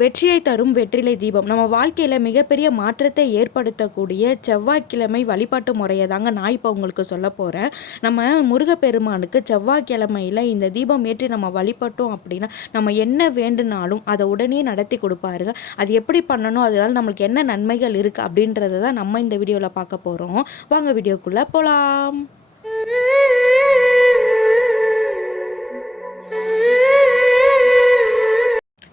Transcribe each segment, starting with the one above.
வெற்றியை தரும் வெற்றிலை தீபம் நம்ம வாழ்க்கையில் மிகப்பெரிய மாற்றத்தை ஏற்படுத்தக்கூடிய செவ்வாய்க்கிழமை வழிபாட்டு முறையை தாங்க நான் இப்போ உங்களுக்கு சொல்ல போகிறேன். நம்ம முருகப்பெருமானுக்கு செவ்வாய்க்கிழமையில் இந்த தீபம் ஏற்றி நம்ம வழிபட்டோம் அப்படின்னா நம்ம என்ன வேண்டுனாலும் அதை உடனே நடத்தி கொடுப்பாருங்க. அது எப்படி பண்ணணும், அதனால நம்மளுக்கு என்ன நன்மைகள் இருக்குது அப்படின்றத தான் நம்ம இந்த வீடியோவில் பார்க்க போகிறோம். வாங்க வீடியோக்குள்ளே போகலாம்.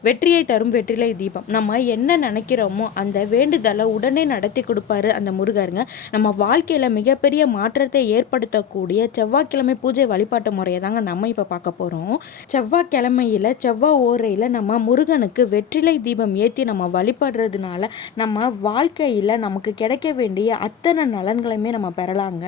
வெற்றியை தரும் வெற்றிலை தீபம். நம்ம என்ன நினைக்கிறோமோ அந்த வேண்டுதலை உடனே நடத்தி கொடுப்பாரு அந்த முருகருங்க. நம்ம வாழ்க்கையில் மிகப்பெரிய மாற்றத்தை ஏற்படுத்தக்கூடிய செவ்வாய்க்கிழமை பூஜை வழிபாட்டு முறையை தாங்க நம்ம இப்போ பார்க்க போகிறோம். செவ்வாய்க்கிழமையில் செவ்வாய் ஓரையில் நம்ம முருகனுக்கு வெற்றிலை தீபம் ஏற்றி நம்ம வழிபடுறதுனால நம்ம வாழ்க்கையில் நமக்கு கிடைக்க வேண்டிய அத்தனை நலன்களையுமே நம்ம பெறலாங்க.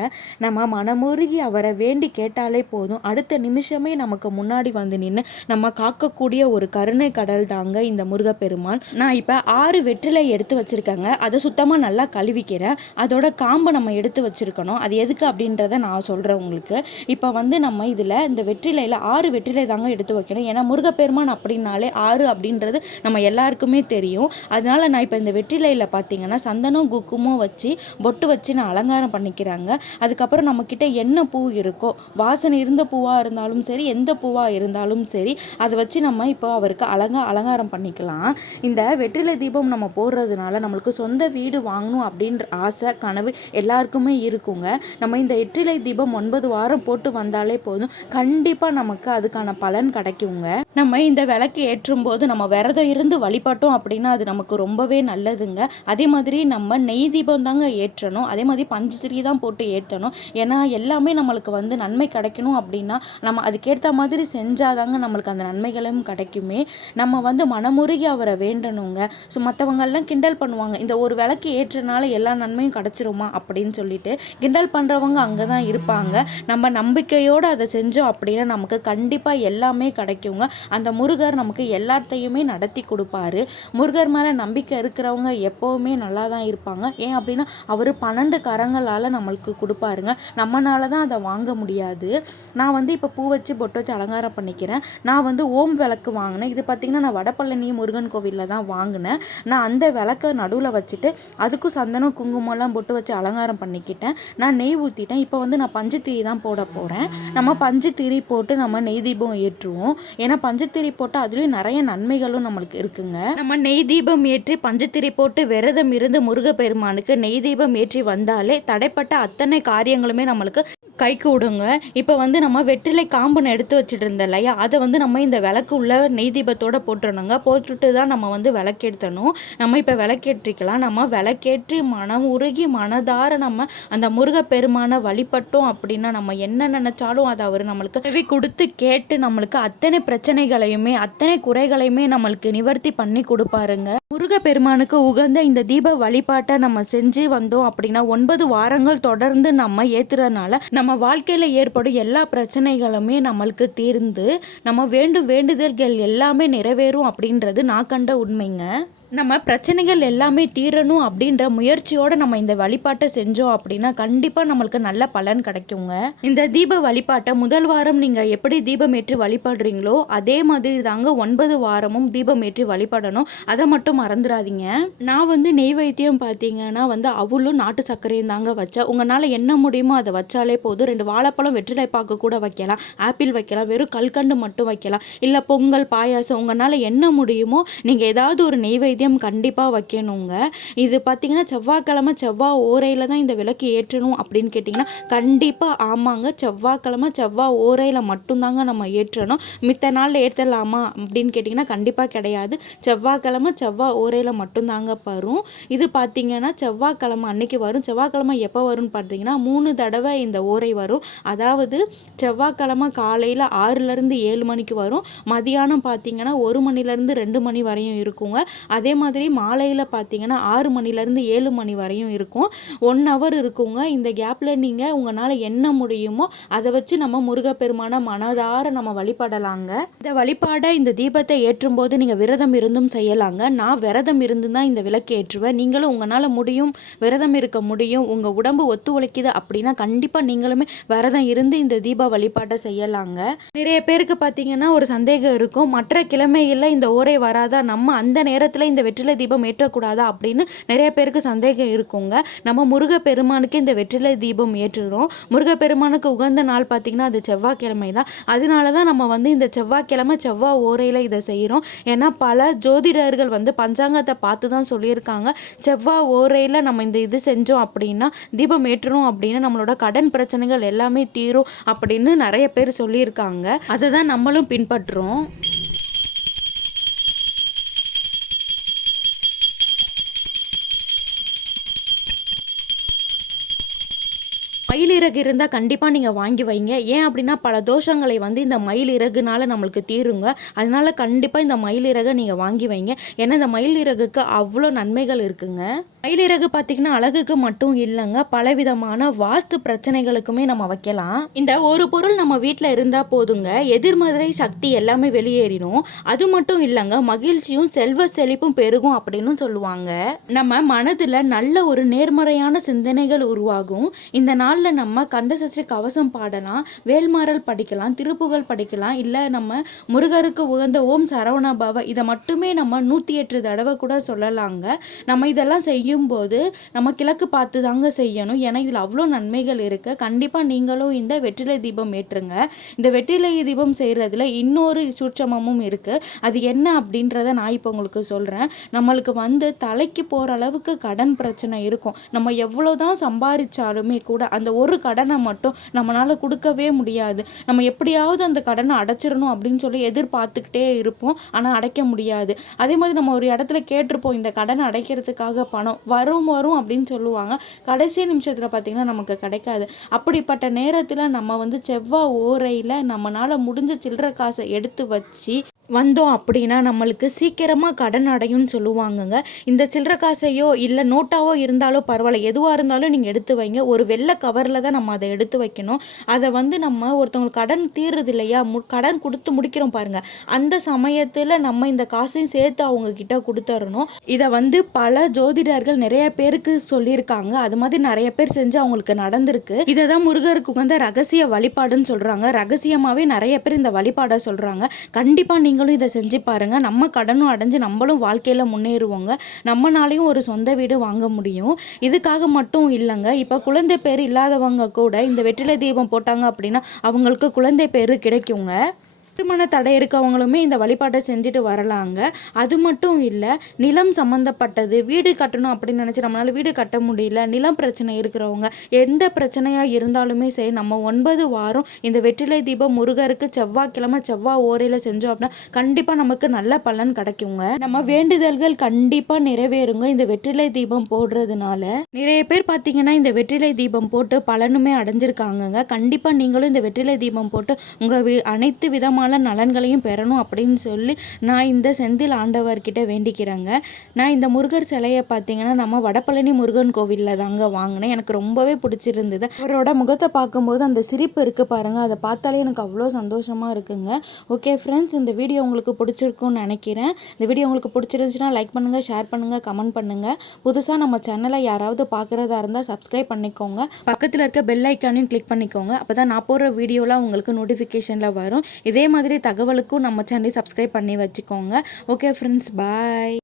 நம்ம மனமுருகி அவரை வேண்டி கேட்டாலே போதும், அடுத்த நிமிஷமே நமக்கு முன்னாடி வந்து நின்று நம்ம காக்கக்கூடிய ஒரு கருணை கடல் தாங்க இந்த முருகப்பெருமான். நான் இப்போ 6 வெற்றிலை எடுத்து வச்சிருக்கேங்க. அதை சுத்தமாக நல்லா கழுவிக்கிறேன். அதோட காம்பை நம்ம எடுத்து வச்சிருக்கணும். அது எதுக்கு அப்படின்றத நான் சொல்கிறேன் உங்களுக்கு. இப்போ நம்ம இதில் இந்த வெற்றிலையில் 6 வெற்றிலை தாங்க எடுத்து வைக்கணும். ஏன்னா முருகப்பெருமான் அப்படின்னாலே 6 அப்படின்றது நம்ம எல்லாருக்குமே தெரியும். அதனால நான் இப்போ இந்த வெற்றிலையில் பார்த்தீங்கன்னா சந்தனம் குக்குமம் வச்சு பொட்டு வச்சு நான் அலங்காரம் பண்ணிக்கிறாங்க. அதுக்கப்புறம் நம்மக்கிட்ட என்ன பூ இருக்கோ, வாசனை இருந்த பூவாக இருந்தாலும் சரி, எந்த பூவாக இருந்தாலும் சரி, அதை வச்சு நம்ம இப்போ அவருக்கு அலங்காரம் பண்ணிக்கலாம். இந்த வெற்றிலை தீபம் நம்ம போடுறதுனால நம்மளுக்கு சொந்த வீடு வாங்கணும் அப்படின்ற ஆசை கனவு எல்லாருக்குமே இருக்குங்க. நம்ம இந்த வெற்றிலை தீபம் 9 வாரம் போட்டு வந்தாலே போதும், கண்டிப்பாக நமக்கு அதுக்கான பலன் கிடைக்குங்க. நம்ம இந்த விளக்கு ஏற்றும் போது நம்ம விரதம் இருந்து வழிபட்டோம் அப்படின்னா அது நமக்கு ரொம்பவே நல்லதுங்க. அதே மாதிரி நம்ம நெய் தீபம் தாங்க ஏற்றணும். அதே மாதிரி பஞ்சத்திரி தான் போட்டு ஏற்றணும். ஏன்னா எல்லாமே நம்மளுக்கு நன்மை கிடைக்கணும் அப்படின்னா நம்ம அதுக்கேற்ற மாதிரி செஞ்சாதாங்க நம்மளுக்கு அந்த நன்மைகளும் கிடைக்குமே. நம்ம மனமுருகி அவரை வேண்டணுங்க. ஸோ மற்றவங்கெல்லாம் கிண்டல் பண்ணுவாங்க, இந்த ஒரு விளக்கு ஏற்றனால எல்லா நன்மையும் கிடச்சிருமா அப்படின்னு சொல்லிட்டு கிண்டல் பண்ணுறவங்க அங்கே தான் இருப்பாங்க. நம்ம நம்பிக்கையோடு அதை செஞ்சோம் அப்படின்னா நமக்கு கண்டிப்பாக எல்லாமே கிடைக்குங்க. அந்த முருகர் நமக்கு எல்லாத்தையுமே நடத்தி கொடுப்பாரு. முருகர் மேலே நம்பிக்கை இருக்கிறவங்க எப்போவுமே நல்லா தான் இருப்பாங்க. ஏன் அப்படின்னா அவர் 12 கரங்களால் நம்மளுக்கு கொடுப்பாருங்க. நம்மளால தான் அதை வாங்க முடியாது. நான் இப்போ பூ வச்சு பொட்டு வச்சு அலங்காரம் பண்ணிக்கிறேன். நான் ஓம் விளக்கு வாங்கினேன். இது பார்த்திங்கன்னா நான் வடபழனி முருகன் கோவிலில் தான் வாங்கினேன். நான் அந்த விளக்கை நடுவில் வச்சுட்டு அதுக்கும் சந்தனம் குங்குமம்லாம் போட்டு வச்சு அலங்காரம் பண்ணிக்கிட்டேன். நான் நெய் ஊற்றிட்டேன். இப்போ நான் பஞ்சத்திரி தான் போட போகிறேன். நம்ம பஞ்சத்திரி போட்டு நம்ம நெய் தீபம் ஏற்றுவோம். ஏன்னா பஞ்சத்திரி போட்டு அதுலேயும் நிறைய நன்மைகளும் நம்மளுக்கு இருக்குங்க. நம்ம நெய் தீபம் ஏற்றி பஞ்சத்திரி போட்டு விரதம் இருந்து முருகப்பெருமானுக்கு நெய் தீபம் ஏற்றி வந்தாலே தடைப்பட்ட அத்தனை காரியங்களுமே நம்மளுக்கு கைக்கு விடுங்க. இப்போ நம்ம வெற்றிலை காம்புன்னு எடுத்து வச்சுட்டு இருந்தோம் இல்லையா, அதை நம்ம இந்த விளக்கு உள்ள நெய் தீபத்தோடு போட்டுடணுங்க. போட்டுட்டு தான் நம்ம விளக்கேற்றணும். நம்ம இப்போ விளக்கேற்றிக்கலாம். நம்ம விளக்கேற்றி மனம் உருகி மனதார நம்ம அந்த முருகப்பெருமானை வழிபட்டோம் அப்படின்னா நம்ம என்ன நினச்சாலும் அதை அவர் நம்மளுக்கு செவி கொடுத்து கேட்டு நம்மளுக்கு அத்தனை பிரச்சனைகளையுமே அத்தனை குறைகளையுமே நம்மளுக்கு நிவர்த்தி பண்ணி கொடுப்பாருங்க. முருகப்பெருமானுக்கு உகந்த இந்த தீப வழிபாட்டை நம்ம செஞ்சு வந்தோம் அப்படின்னா 9 வாரங்கள் தொடர்ந்து நம்ம ஏற்றுறதுனால நம்ம வாழ்க்கையில் ஏற்படும் எல்லா பிரச்சனைகளுமே நம்மளுக்கு தீர்ந்து நம்ம வேண்டுதல்கள் எல்லாமே நிறைவேறும் அப்படின்றது நான் கண்ட உண்மைங்க. நம்ம பிரச்சனைகள் எல்லாமே தீரணும் அப்படின்ற முயற்சியோடு நம்ம இந்த வழிபாட்டை செஞ்சோம் அப்படின்னா கண்டிப்பாக நம்மளுக்கு நல்ல பலன் கிடைக்குங்க. இந்த தீப வழிபாட்டை முதல் வாரம் நீங்கள் எப்படி தீபம் ஏற்றி வழிபடுறீங்களோ அதே மாதிரி தாங்க 9 வாரமும் தீபம் ஏற்றி வழிபடணும். அதை மட்டும் மறந்துடாதீங்க. நான் நெய்வேத்தியம் பார்த்தீங்கன்னா அவளும் நாட்டு சர்க்கரையும் தாங்க வச்சேன். உங்களால் என்ன முடியுமோ அதை வச்சாலே போதும். 2 வாழைப்பழம் வெற்றிலை பாக்கு கூட வைக்கலாம், ஆப்பிள் வைக்கலாம், வெறும் கல்கண்டு மட்டும் வைக்கலாம், இல்லை பொங்கல் பாயாசம் உங்களால் என்ன முடியுமோ நீங்கள் ஏதாவது ஒரு நெய்வேத்தியம் கண்டிப்பாக வைக்கணுங்க. இது பார்த்தீங்கன்னா செவ்வாய்க்கிழமை செவ்வாய் ஓரையில் தான் இந்த விளக்கு ஏற்றணும் அப்படின்னு கேட்டிங்கன்னா கண்டிப்பாக ஆமாங்க. செவ்வாய்க்கிழமை செவ்வாய் ஓரையில் மட்டும்தாங்க நம்ம ஏற்றணும். மித்த நாளில் ஏற்றலாமா அப்படின்னு கேட்டிங்கன்னா கண்டிப்பாக கிடையாது. செவ்வாய்க்கிழமை செவ்வாய் ஓரையில் மட்டும்தாங்க வரும். இது பார்த்தீங்கன்னா செவ்வாய்க்கிழமை அன்னைக்கு வரும். செவ்வாய்க்கிழமை எப்போ வரும்னு பார்த்தீங்கன்னா 3 தடவை இந்த ஓரை வரும். அதாவது செவ்வாய்க்கிழமை காலையில் 6லேருந்து 7 மணிக்கு வரும். மதியானம் பார்த்தீங்கன்னா 1 மணிலேருந்து 2 மணி வரையும் இருக்குங்க. அதே அதே மாதிரி மாலையில் பார்த்தீங்கன்னா 6 மணிலேருந்து 7 மணி வரையும் இருக்கும். 1 ஹவர் இருக்குங்க. இந்த கேப்பில் நீங்கள் உங்களால் என்ன முடியுமோ அதை வச்சு நம்ம முருகப்பெருமான மனதார நம்ம வழிபடலாங்க. இந்த வழிபாடை இந்த தீபத்தை ஏற்றும் போது நீங்கள் விரதம் இருந்தும் செய்யலாங்க. நான் விரதம் இருந்து தான் இந்த விளக்கு ஏற்றுவேன். நீங்களும் உங்களால் முடியும், விரதம் இருக்க முடியும், உங்கள் உடம்பு ஒத்து உழைக்குது அப்படின்னா கண்டிப்பாக நீங்களுமே விரதம் இருந்து இந்த தீப வழிபாட்டை செய்யலாங்க. நிறைய பேருக்கு பார்த்தீங்கன்னா ஒரு சந்தேகம் இருக்கும், மற்ற கிழமையில் இந்த ஓரை வராதா, நம்ம அந்த நேரத்தில் இந்த வெற்றிலை தீபம் ஏற்றக்கூடாதா அப்படின்னு நிறைய பேருக்கு சந்தேகம் இருக்குங்க. நம்ம முருகப்பெருமானுக்கு இந்த வெற்றிலை தீபம் ஏற்றுகிறோம். முருகப்பெருமானுக்கு உகந்த நாள் பார்த்திங்கன்னா அது செவ்வாய்க்கிழமை தான். அதனால தான் நம்ம இந்த செவ்வாய்க்கிழமை செவ்வாய் ஓரையில் இதை செய்கிறோம். ஏன்னா பல ஜோதிடர்கள் பஞ்சாங்கத்தை பார்த்து தான் சொல்லியிருக்காங்க, செவ்வாய் ஓரையில் நம்ம இது செஞ்சோம் அப்படின்னா, தீபம் ஏற்றணும் அப்படின்னா நம்மளோட கடன் பிரச்சனைகள் எல்லாமே தீரும் அப்படின்னு நிறைய பேர் சொல்லியிருக்காங்க. அதை தான் நம்மளும் பின்பற்றுறோம். மயிலிறகு இருந்தால் கண்டிப்பாக நீங்கள் வாங்கி வைங்க. ஏன் அப்படின்னா பல தோஷங்களை இந்த மயிலிறகுனால நம்மளுக்கு தீருங்க. அதனால கண்டிப்பாக இந்த மயிலிறகை நீங்கள் வாங்கி வைங்க. ஏன்னா இந்த மயிலிறகுக்கு அவ்வளோ நன்மைகள் இருக்குங்க. மயிலிறகு பார்த்திங்கன்னா அழகுக்கு மட்டும் இல்லைங்க, பலவிதமான வாஸ்து பிரச்சனைகளுக்குமே நம்ம வைக்கலாம். இந்த ஒரு பொருள் நம்ம வீட்டில் இருந்தால் போதுங்க, எதிர்மறை சக்தி எல்லாமே வெளியேறிடும். அது மட்டும் இல்லைங்க, மகிழ்ச்சியும் செல்வ செழிப்பும் பெருகும் அப்படின்னு சொல்லுவாங்க. நம்ம மனதில் நல்ல ஒரு நேர்மறையான சிந்தனைகள் உருவாகும். இந்த நாளில் நம்ம கந்தசஷ்டி கவசம் பாடலாம், வேல்மாறல் படிக்கலாம், திருப்புகழ் படிக்கலாம், இல்லை நம்ம முருகருக்கு உகந்த ஓம் சரவண பவ இதை மட்டுமே நம்ம 108 தடவை கூட சொல்லலாங்க. நம்ம இதெல்லாம் செய்யும்போது நம்ம கிழக்கு பார்த்து தாங்க செய்யணும். ஏன்னா இதில் அவ்வளோ நன்மைகள் இருக்குது. கண்டிப்பாக நீங்களும் இந்த வெற்றிலை தீபம் ஏற்றுங்க. இந்த வெற்றிலை தீபம் செய்கிறதுல இன்னொரு சூட்சமமும் இருக்குது. அது என்ன அப்படின்றத நான் இப்போ உங்களுக்கு சொல்கிறேன். நம்மளுக்கு தலைக்கு போகிற அளவுக்கு கடன் பிரச்சனை இருக்கும். நம்ம எவ்வளோதான் சம்பாதிச்சாலுமே கூட அந்த ஒரு கடனை மட்டும் நம்மளால் கொடுக்கவே முடியாது. நம்ம எப்படியாவது அந்த கடனை அடைச்சிடணும் அப்படின்னு சொல்லி எதிர்பார்த்துக்கிட்டே இருப்போம், ஆனால் அடைக்க முடியாது. அதே மாதிரி நம்ம ஒரு இடத்துல கேட்டிருப்போம், இந்த கடனை அடைக்கிறதுக்காக பணம் வரும் அப்படின்னு சொல்லுவாங்க. கடைசி நிமிஷத்தில் பார்த்திங்கன்னா நமக்கு கிடைக்காது. அப்படிப்பட்ட நேரத்தில் நம்ம செவ்வாய் ஓரையில் நம்மளால் முடிஞ்ச சில்லறை காசை எடுத்து வச்சு வந்தோம் அப்படின்னா நம்மளுக்கு சீக்கிரமாக கடன் அடையும்னு சொல்லுவாங்கங்க. இந்த சில்லறை காசையோ இல்லை நோட்டாவோ இருந்தாலோ பரவாயில்ல, எதுவாக இருந்தாலும் நீங்கள் எடுத்து வைங்க. ஒரு வெள்ளை கவரில் தான் நம்ம அதை எடுத்து வைக்கணும். அதை நம்ம ஒருத்தவங்களுக்கு கடன் தீர்றது இல்லையா, கடன் கொடுத்து முடிக்கிறோம் பாருங்கள், அந்த சமயத்தில் நம்ம இந்த காசையும் சேர்த்து அவங்கக்கிட்ட கொடுத்துடணும். இதை பல ஜோதிடர்கள் நிறைய பேருக்கு சொல்லியிருக்காங்க. அது மாதிரி நிறைய பேர் செஞ்சு அவங்களுக்கு நடந்திருக்கு. இதை தான் முருகருக்கு ரகசிய வழிபாடுன்னு சொல்கிறாங்க. ரகசியமாகவே நிறைய பேர் இந்த வழிபாடை சொல்கிறாங்க. கண்டிப்பாக நீங்களும் இதை செஞ்சு பாருங்கள். நம்ம கடனும் அடைஞ்சு நம்மளும் வாழ்க்கையில் முன்னேறுவோங்க. நம்மனாலையும் ஒரு சொந்த வீடு வாங்க முடியும். இதுக்காக மட்டும் இல்லைங்க, இப்போ குழந்தை பேர் இல்லாதவங்க கூட இந்த வெற்றிலை தீபம் போட்டாங்க அப்படின்னா அவங்களுக்கு குழந்தை பேர் கிடைக்குங்க. திருமண தடை இருக்கவங்களுமே இந்த வழிபாட்டை செஞ்சுட்டு வரலாங்க. அது மட்டும் இல்லை, நிலம் சம்மந்தப்பட்டது, வீடு கட்டணும் அப்படின்னு நினச்சி நம்மளால் வீடு கட்ட முடியல, நிலம் பிரச்சனை இருக்கிறவங்க, எந்த பிரச்சனையாக இருந்தாலுமே சரி, நம்ம 9 வாரம் இந்த வெற்றிலை தீபம் முருகருக்கு செவ்வாய்க்கிழமை செவ்வாய் ஓரையில் செஞ்சோம் அப்படின்னா கண்டிப்பாக நமக்கு நல்ல பலன் கிடைக்குங்க. நம்ம வேண்டுதல்கள் கண்டிப்பாக நிறைவேறுங்க இந்த வெற்றிலை தீபம் போடுறதுனால. நிறைய பேர் பார்த்தீங்கன்னா இந்த வெற்றிலை தீபம் போட்டு பலனுமே அடைஞ்சிருக்காங்கங்க. கண்டிப்பாக நீங்களும் இந்த வெற்றிலை தீபம் போட்டு உங்கள் அனைத்து விதமான நலன்களையும் பெறணும் அப்படின்னு சொல்லி நான் இந்த செந்தில் ஆண்டவர்கிட்ட வேண்டிக்கிறேங்க. நான் இந்த முருகர் சிலையை பார்த்தீங்கன்னா நம்ம வடபழனி முருகன் கோவிலில் தாங்க வாங்கினேன். எனக்கு ரொம்பவே பிடிச்சிருந்தது. அவரோட முகத்தை பார்க்கும்போது அந்த சிரிப்பு இருக்குது பாருங்கள், அதை பார்த்தாலே எனக்கு அவ்வளோ சந்தோஷமாக இருக்குங்க. ஓகே ஃப்ரெண்ட்ஸ், இந்த வீடியோ உங்களுக்கு பிடிச்சிருக்குன்னு நினைக்கிறேன். இந்த வீடியோ உங்களுக்கு பிடிச்சிருந்துச்சுன்னா லைக் பண்ணுங்கள், ஷேர் பண்ணுங்கள், கமெண்ட் பண்ணுங்கள். புதுசாக நம்ம சேனலை யாராவது பார்க்குறதா இருந்தால் சப்ஸ்கிரைப் பண்ணிக்கோங்க. பக்கத்தில் இருக்க பெல் ஐக்கானையும் கிளிக் பண்ணிக்கோங்க. அப்போ தான் நான் போடுற வீடியோலாம் உங்களுக்கு நோட்டிஃபிகேஷனில் வரும். இதே மாதிரி தகவலுக்கும் நம்ம சேனலை சப்ஸ்கிரைப் பண்ணி வச்சுக்கோங்க. ஓகே ஃப்ரெண்ட்ஸ், பாய்.